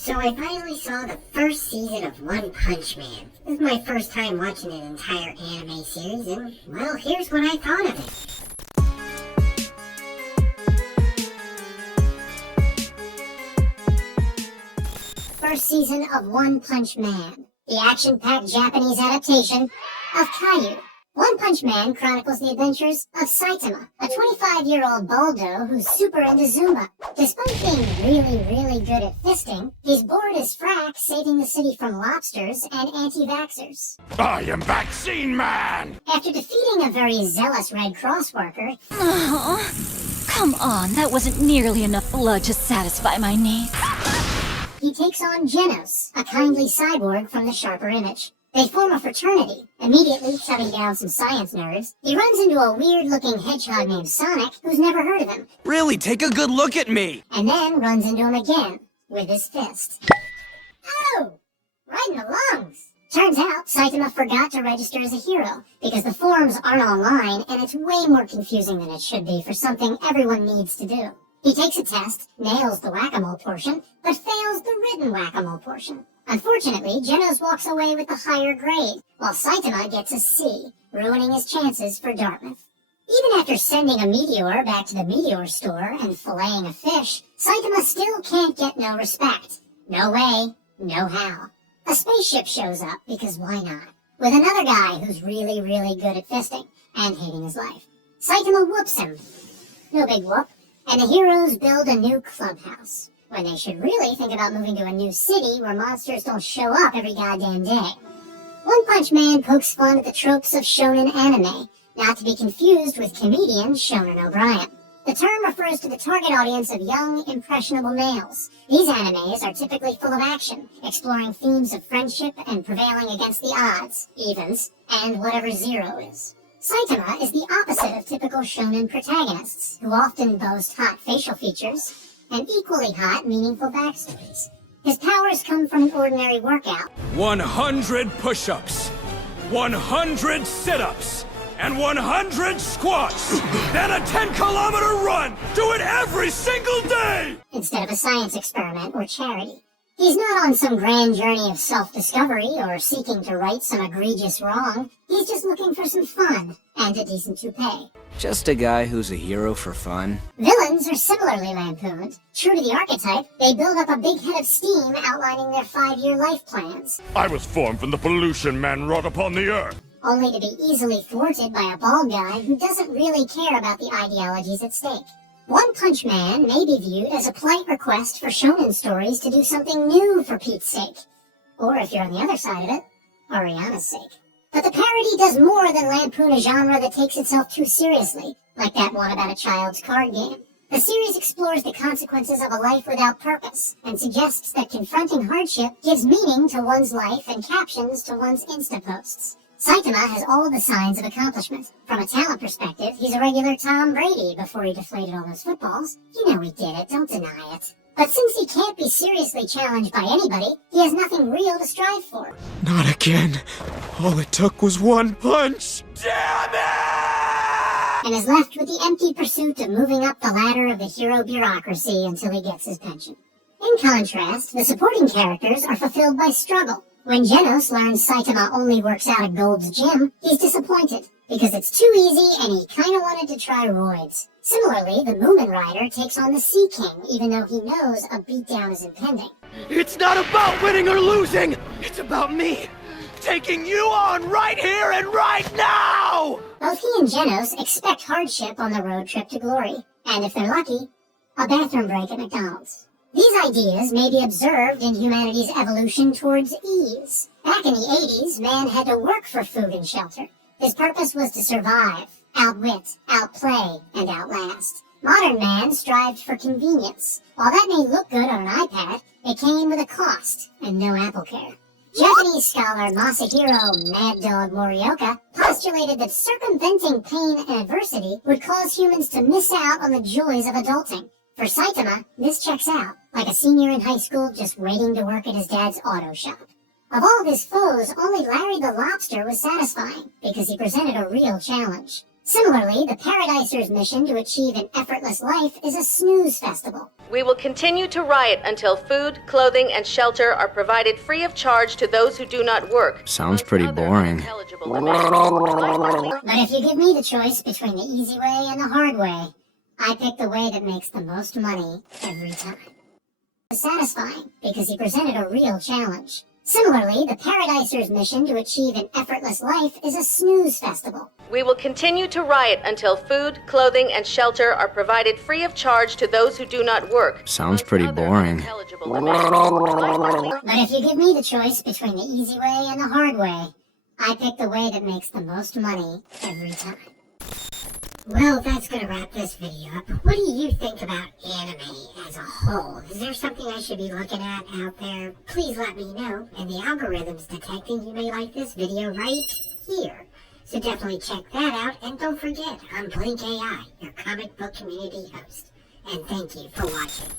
So I finally saw the first season of One Punch Man. This is my first time watching an entire anime series, and, well, here's what I thought of it. First season of One Punch Man, the action-packed Japanese adaptation of Caillou. One Punch Man chronicles the adventures of Saitama, a 25-year-old baldo who's super into Zumba. Despite being really good at fisting, he's bored as frack saving the city from lobsters and anti-vaxxers. I am Vaccine Man! After defeating a very zealous Red Cross worker... Come on, that wasn't nearly enough blood to satisfy my needs. He takes on Genos, a kindly cyborg from the Sharper Image. They form a fraternity, immediately shutting down some science nerds. He runs into a weird-looking hedgehog named Sonic, who's never heard of him. Really, take a good look at me! And then runs into him again, with his fist. Oh! Right in the lungs! Turns out, Saitama forgot to register as a hero, because the forms aren't online, and it's way more confusing than it should be for something everyone needs to do. He takes a test, nails the whack-a-mole portion, but fails the written whack-a-mole portion. Unfortunately, Genos walks away with the higher grade, while Saitama gets a C, ruining his chances for Dartmouth. Even after sending a meteor back to the meteor store and filleting a fish, Saitama still can't get no respect. No way, no how. A spaceship shows up, because why not? With another guy who's really good at fisting, and hating his life. Saitama whoops him. No big whoop. And the heroes build a new clubhouse, when they should really think about moving to a new city where monsters don't show up every goddamn day. One Punch Man pokes fun at the tropes of shonen anime, not to be confused with comedian Shonen O'Brien. The term refers to the target audience of young, impressionable males. These animes are typically full of action, exploring themes of friendship and prevailing against the odds, evens, and whatever zero is. Saitama is the opposite of typical shonen protagonists, who often boast hot facial features and equally hot, meaningful backstories. His powers come from an ordinary workout. 100 push-ups, 100 sit-ups, and 100 squats, then a 10-kilometer run! Do it every single day! Instead of a science experiment or charity. He's not on some grand journey of self-discovery or seeking to right some egregious wrong. He's just looking for some fun and a decent toupee. Just a guy who's a hero for fun. Villains are similarly lampooned. True to the archetype, they build up a big head of steam outlining their 5-year life plans. I was formed from the pollution man wrought upon the earth. Only to be easily thwarted by a bald guy who doesn't really care about the ideologies at stake. One Punch Man may be viewed as a polite request for shonen stories to do something new for Pete's sake. Or if you're on the other side of it, Ariana's sake. But the parody does more than lampoon a genre that takes itself too seriously, like that one about a child's card game. The series explores the consequences of a life without purpose, and suggests that confronting hardship gives meaning to one's life and captions to one's Insta posts. Saitama has all the signs of accomplishment. From a talent perspective, he's a regular Tom Brady before he deflated all those footballs. You know he did it, don't deny it. But since he can't be seriously challenged by anybody, he has nothing real to strive for. Not again. All it took was one punch. Damn it! And is left with the empty pursuit of moving up the ladder of the hero bureaucracy until he gets his pension. In contrast, the supporting characters are fulfilled by struggle. When Genos learns Saitama only works out at Gold's gym, he's disappointed, because it's too easy and he kinda wanted to try roids. Similarly, the Moomin Rider takes on the Sea King, even though he knows a beatdown is impending. It's not about winning or losing. It's about me taking you on right here and right now! Both he and Genos expect hardship on the road trip to glory, and if they're lucky, a bathroom break at McDonald's. These ideas may be observed in humanity's evolution towards ease. Back in the 80s, man had to work for food and shelter. His purpose was to survive, outwit, outplay, and outlast. Modern man strived for convenience. While that may look good on an iPad, it came with a cost and no Apple Care. Japanese scholar Masahiro Mad Dog Morioka postulated that circumventing pain and adversity would cause humans to miss out on the joys of adulting. For Saitama, this checks out, like a senior in high school just waiting to work at his dad's auto shop. Of all of his foes, only Larry the Lobster was satisfying, because he presented a real challenge. Similarly, the Paradiser's mission to achieve an effortless life is a snooze festival. We will continue to riot until food, clothing, and shelter are provided free of charge to those who do not work. Sounds pretty boring. But if you give me the choice between the easy way and the hard way, I pick the way that makes the most money every time. It's satisfying because he presented a real challenge. Similarly, the Paradiser's mission to achieve an effortless life is a snooze festival. We will continue to riot until food, clothing, and shelter are provided free of charge to those who do not work. Sounds pretty boring. But if you give me the choice between the easy way and the hard way, I pick the way that makes the most money every time. Well, that's gonna wrap this video up. What do you think about anime as a whole? Is there something I should be looking at out there? Please let me know. And the algorithm's detecting you may like this video right here. So definitely check that out. And don't forget, I'm JINK A.I, your comic book community host. And thank you for watching.